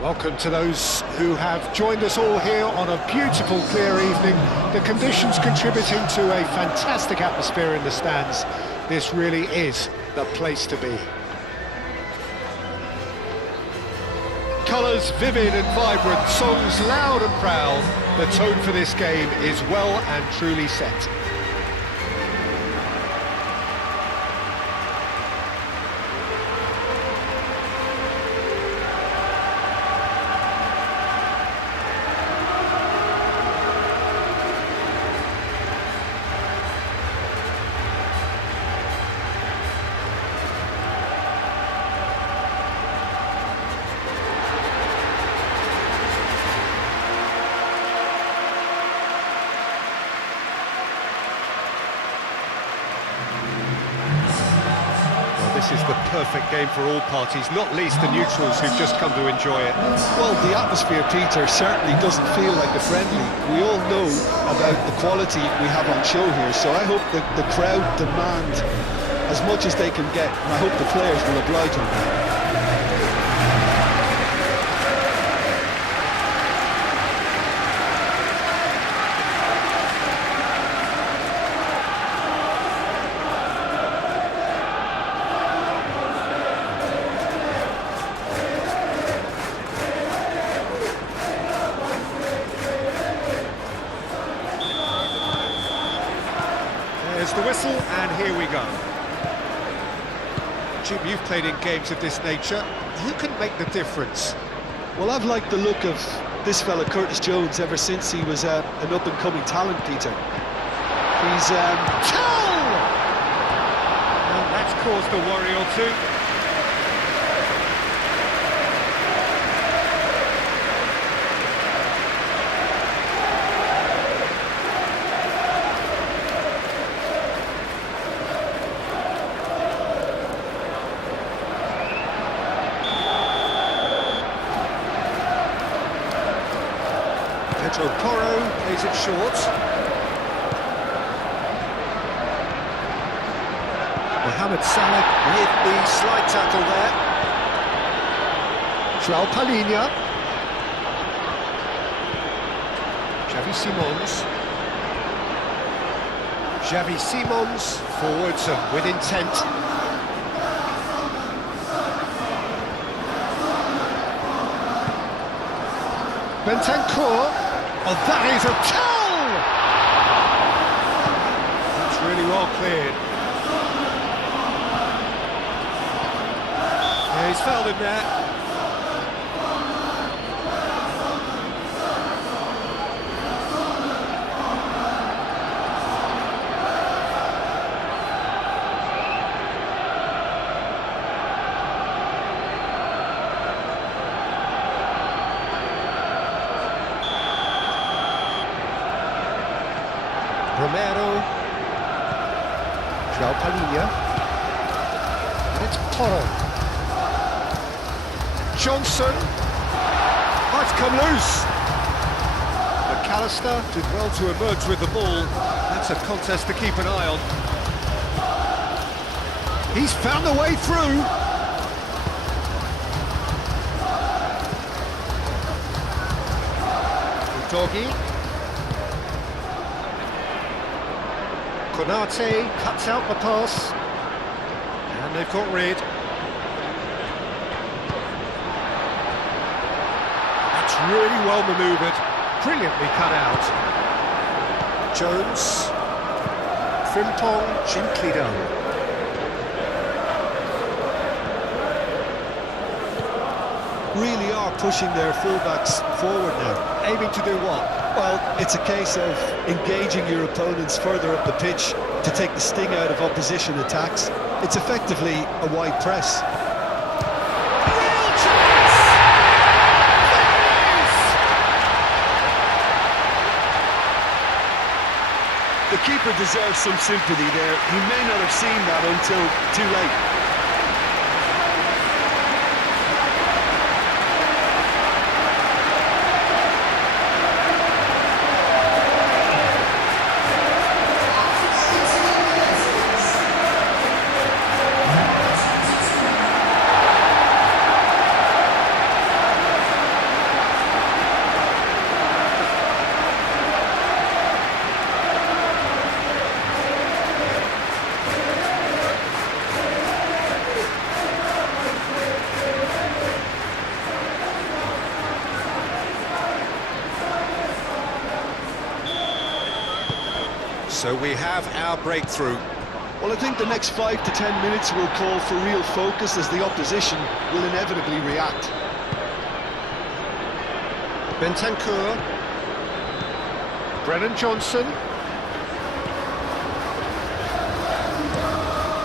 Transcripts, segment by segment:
Welcome to those who have joined us all here on a beautiful, clear evening. The conditions contributing to a fantastic atmosphere in the stands. This really is the place to be. Colours vivid and vibrant, songs loud and proud. The tone for this game is well and truly set. This is the perfect game for all parties, not least the neutrals who've just come to enjoy it. Well, the atmosphere, Peter, certainly doesn't feel like a friendly. We all know about the quality we have on show here, so I hope that the crowd demand as much as they can get, and I hope the players will oblige on that. There's the whistle, and here we go. Jim, you've played in games of this nature. Who can make the difference? Well, I've liked the look of this fella, Curtis Jones, ever since he was an up-and-coming talent, Peter. He's... Goal! And that's caused a worry or two. Porro plays it short. Mohamed Salah with the slide tackle there. João Palhinha. Xavi Simons. Xavi Simons forwards and with intent. Bentancur. Oh, that is a goal! That's really well cleared. Yeah, he's fouled him there. Romero, João Palhinha, and it's Porro. Johnson, oh, it's come loose. McAllister did well to emerge with the ball. That's a contest to keep an eye on. He's found the way through. Doggy. Konate cuts out the pass, and they've got rid. That's really well manoeuvred, brilliantly cut out. Jones, Frimpong, gently done. Really are pushing their fullbacks forward now. Aiming to do what? Well, it's a case of engaging your opponents further up the pitch to take the sting out of opposition attacks. It's effectively a wide press. Real chance! The keeper deserves some sympathy there. He may not have seen that until too late. So we have our breakthrough. Well, I think the next 5 to 10 minutes will call for real focus as the opposition will inevitably react. Bentancur. Brennan Johnson.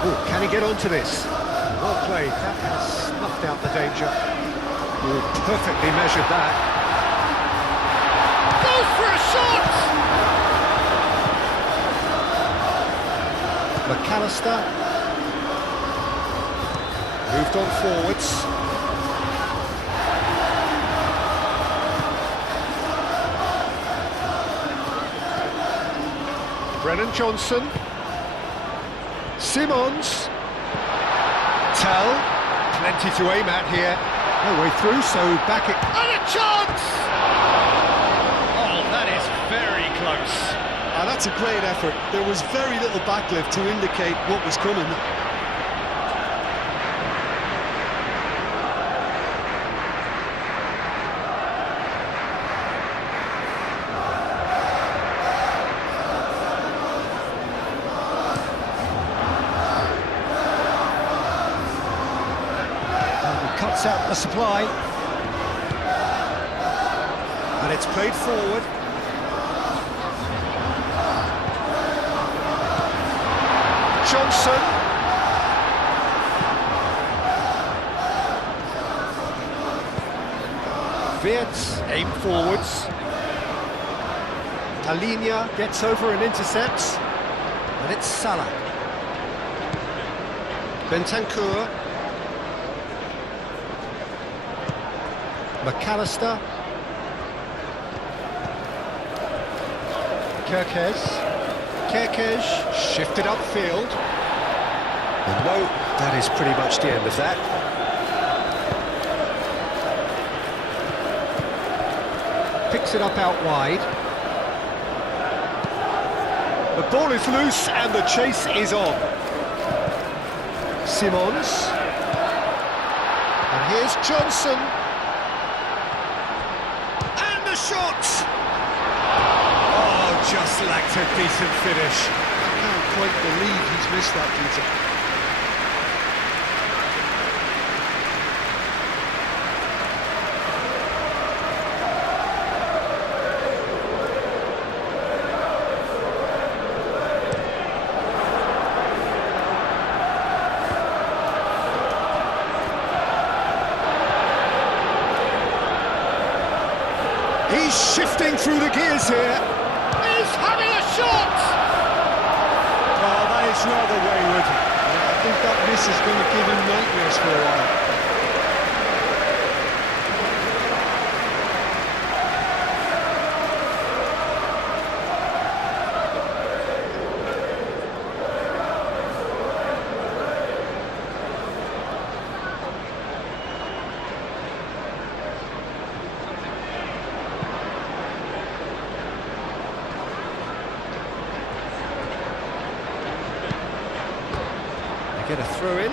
Oh, can he get onto this? Well played, that has snuffed out the danger. Oh, perfectly measured that. Goes for a shot! McAllister. Moved on forwards. Brennan Johnson. Simons. Tell. Plenty to aim at here. No way through, so back it. And a chance! Oh, that is very close. That's a great effort. There was very little backlift to indicate what was coming. Cuts out the supply. And it's played forward. Johnson. Wirtz, aim forwards. Talinia gets over and intercepts. And it's Salah. Bentancur. McAllister. Kerkez shifted upfield. And no, that is pretty much the end of that. Picks it up out wide. The ball is loose and the chase is on. Simons. And here's Johnson. Shot! Oh, just lacked a decent finish. I can't quite believe he's missed that, Peter. He's shifting through the gears here. He's having a shot! Oh, that is rather wayward. Yeah, I think that miss is going to give him nightmares for a while. Get a throw in.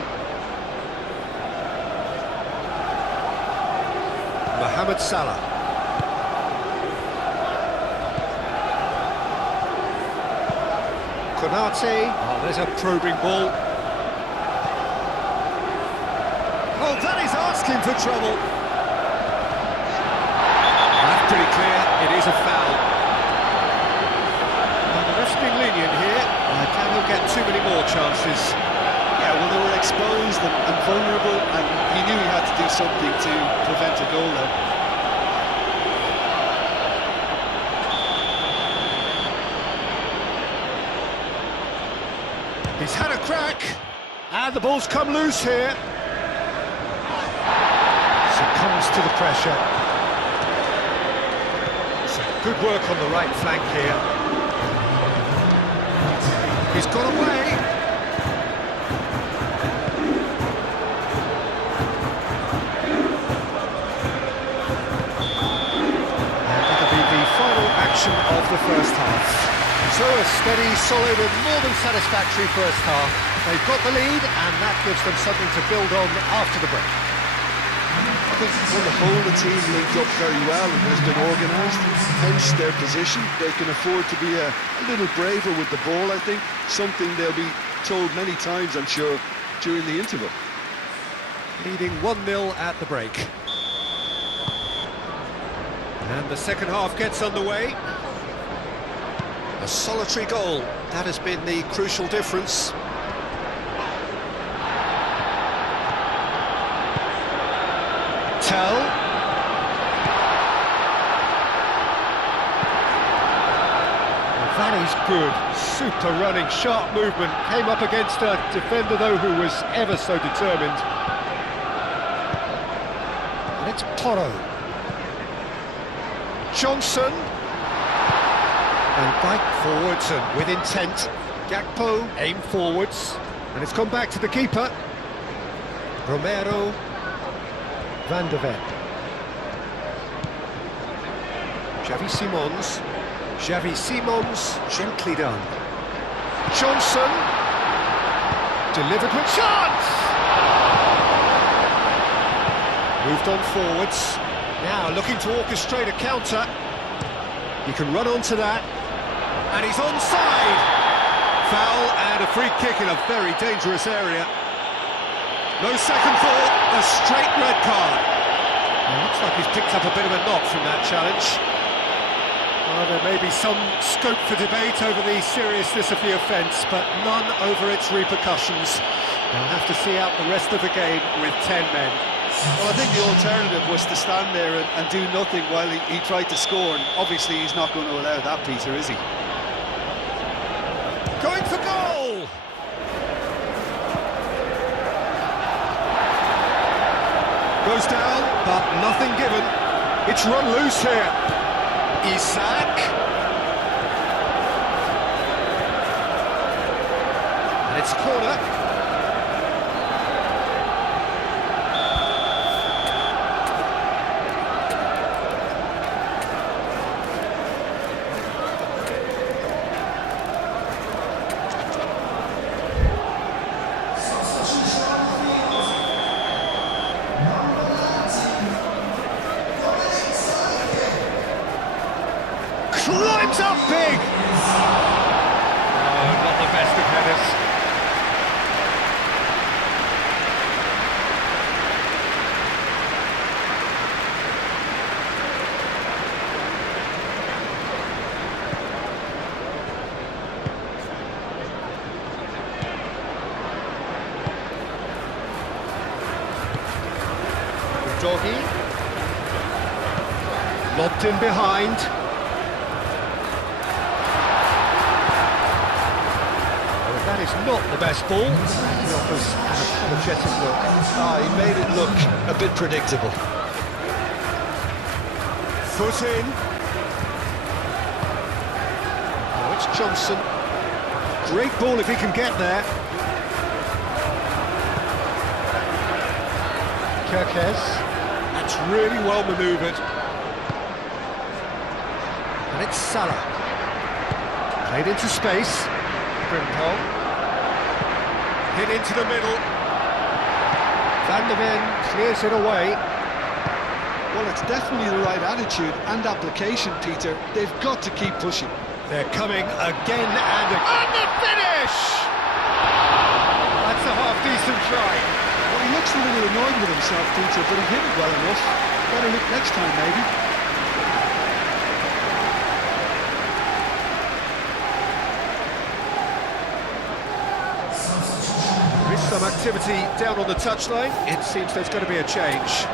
Mohamed Salah. Konate. Oh, there's a probing ball. Oh, that is asking for trouble. That's pretty clear. It is a foul. Well, the ref's being lenient here. Can he get too many more chances? Yeah, well, they were exposed and vulnerable, and he knew he had to do something to prevent a goal there. He's had a crack, and the ball's come loose here. Succumbs to the pressure. Some good work on the right flank here. He's got away. Action of the first half. So a steady, solid and more than satisfactory first half. They've got the lead and that gives them something to build on after the break. think on the whole the team linked up very well and has been organised, hence their position. They can afford to be a little braver with the ball, I think, something they'll be told many times, I'm sure, during the interval. Leading 1-0 at the break. And the second half gets underway. A solitary goal, that has been the crucial difference. Tell. Well, that is good. Super running, sharp movement. Came up against a defender, though, who was ever so determined. And it's Porro. Johnson. And back forwards and with intent. Gakpo aim forwards. And it's gone back to the keeper. Romero. Van de Ven. Xavi Simons, gently done. Johnson, delivered with chance! Moved on forwards, now looking to orchestrate a counter. He can run onto that, and he's onside! Foul and a free kick in a very dangerous area. No second thought, a straight red card. Well, looks like he's picked up a bit of a knock from that challenge. Well, there may be some scope for debate over the seriousness of the offence, but none over its repercussions. They'll have to see out the rest of the game with 10 men. Well, I think the alternative was to stand there and do nothing while he tried to score, and obviously he's not going to allow that, Peter, is he? Going for goal! Goes down, but nothing given. It's run loose here. Isak. And it's corner. Climbs up big! Oh, not the best of headers. Doggy. Lobbed in behind. That is not the best ball. He offers an apologetic look. He made it look a bit predictable. Foot in. Oh, it's Johnson. Great ball if he can get there. Kirkes. That's really well manoeuvred. And it's Salah. Played into space. Frimpong. Hit into the middle. Van de Ven clears it away. Well, it's definitely the right attitude and application, Peter. They've got to keep pushing. They're coming again and again. And the finish! That's a half-decent try. Well, he looks a little annoyed with himself, Peter, but he hit it well enough. Better look next time, maybe. Some activity down on the touchline. It seems there's going to be a change.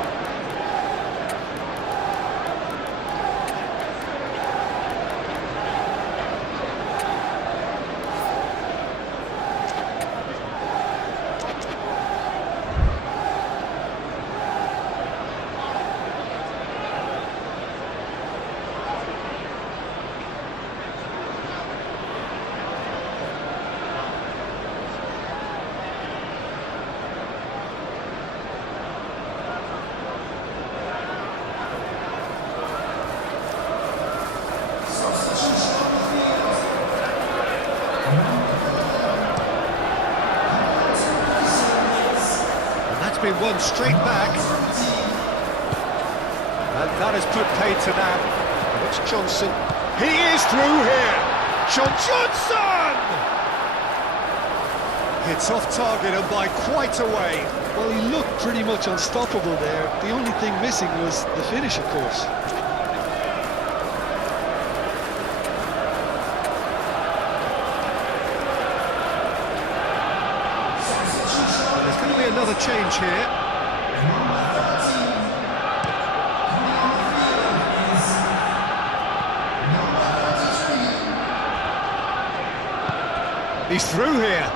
Been one straight back. That has put paid to that. And it's Johnson. He is through here. Johnson! It's off target and by quite a way. Well, he looked pretty much unstoppable there. The only thing missing was the finish, of course. And there's going to be another change here. He's through here.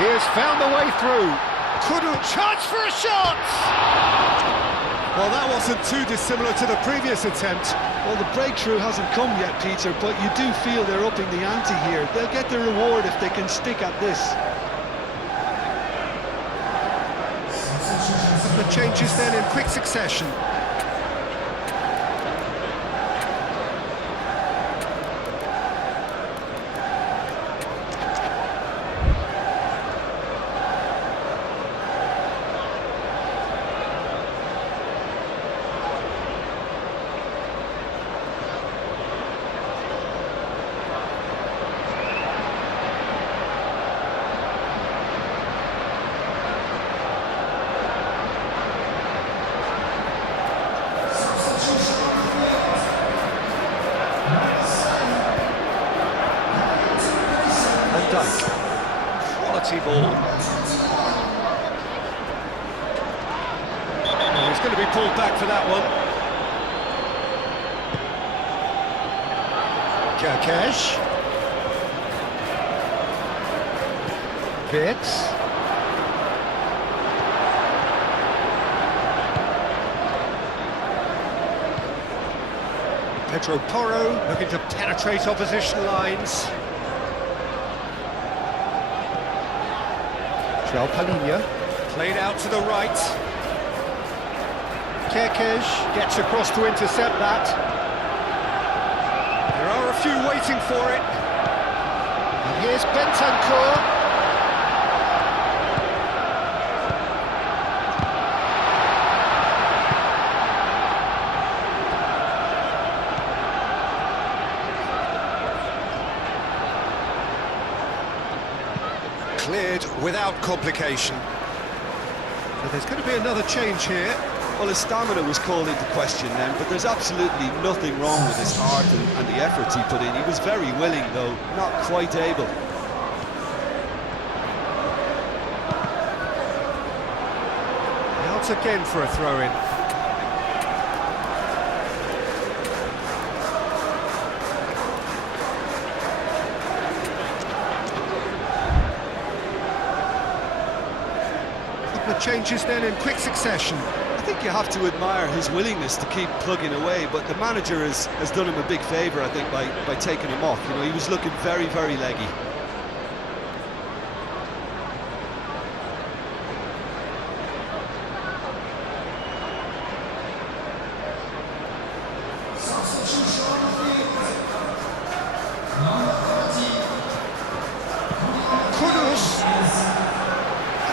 He has found the way through. Chance for a shot! Well, that wasn't too dissimilar to the previous attempt. Well, the breakthrough hasn't come yet, Peter, but you do feel they're upping the ante here. They'll get their reward if they can stick at this. The changes then in quick succession. Quality ball. Oh, he's going to be pulled back for that one. Kerkesh. Vitz. Pedro Porro looking to penetrate opposition lines. Palinha. Played out to the right. Kerkesh gets across to intercept that. There are a few waiting for it. And here's Bentancur. Cleared without complication. But there's going to be another change here. Well, his stamina was called into question then, but there's absolutely nothing wrong with his heart and the efforts he put in. He was very willing, though, not quite able. Out again for a throw-in. Changes then in quick succession. I think you have to admire his willingness to keep plugging away, but the manager has done him a big favour, I think, by taking him off. You know, he was looking very, very leggy.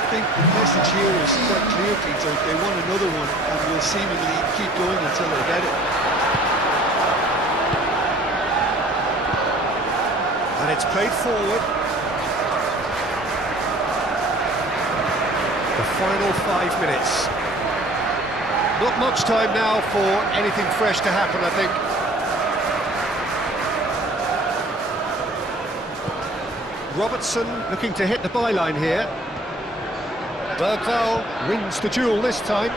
I think the message here is quite clear, Peter. They want another one and will seemingly keep going until they get it. And it's played forward. The final 5 minutes. Not much time now for anything fresh to happen, I think. Robertson looking to hit the byline here. Bergvall wins the duel this time.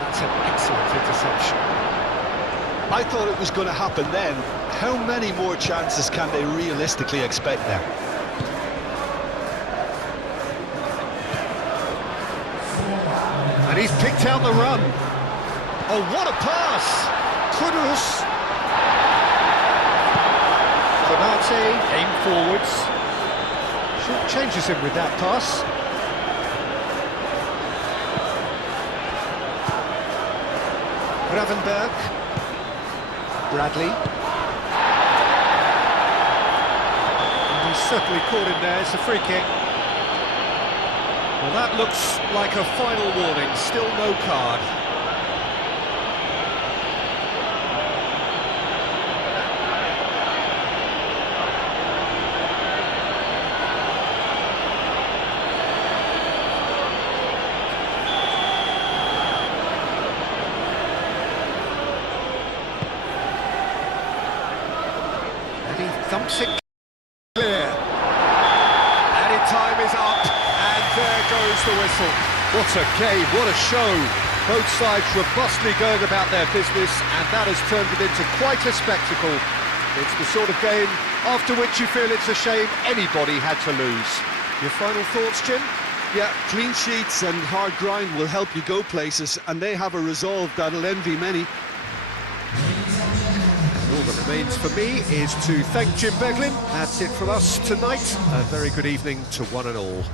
That's an excellent interception. I thought it was going to happen then. How many more chances can they realistically expect now? And he's picked out the run. Oh, what a pass! Kudus. Konate, aim forwards. Short changes him with that pass. Gravenberg. Bradley. And he's certainly caught him there. It's a free kick. Well, that looks like a final warning, still no card. And he thumps it clear. Added time is up, and there goes the whistle. What a game, what a show. Both sides robustly going about their business, and that has turned it into quite a spectacle. It's the sort of game after which you feel it's a shame anybody had to lose. Your final thoughts, Jim? Yeah, clean sheets and hard grind will help you go places, and they have a resolve that'll envy many. All that remains for me is to thank Jim Beglin. That's it from us tonight. A very good evening to one and all.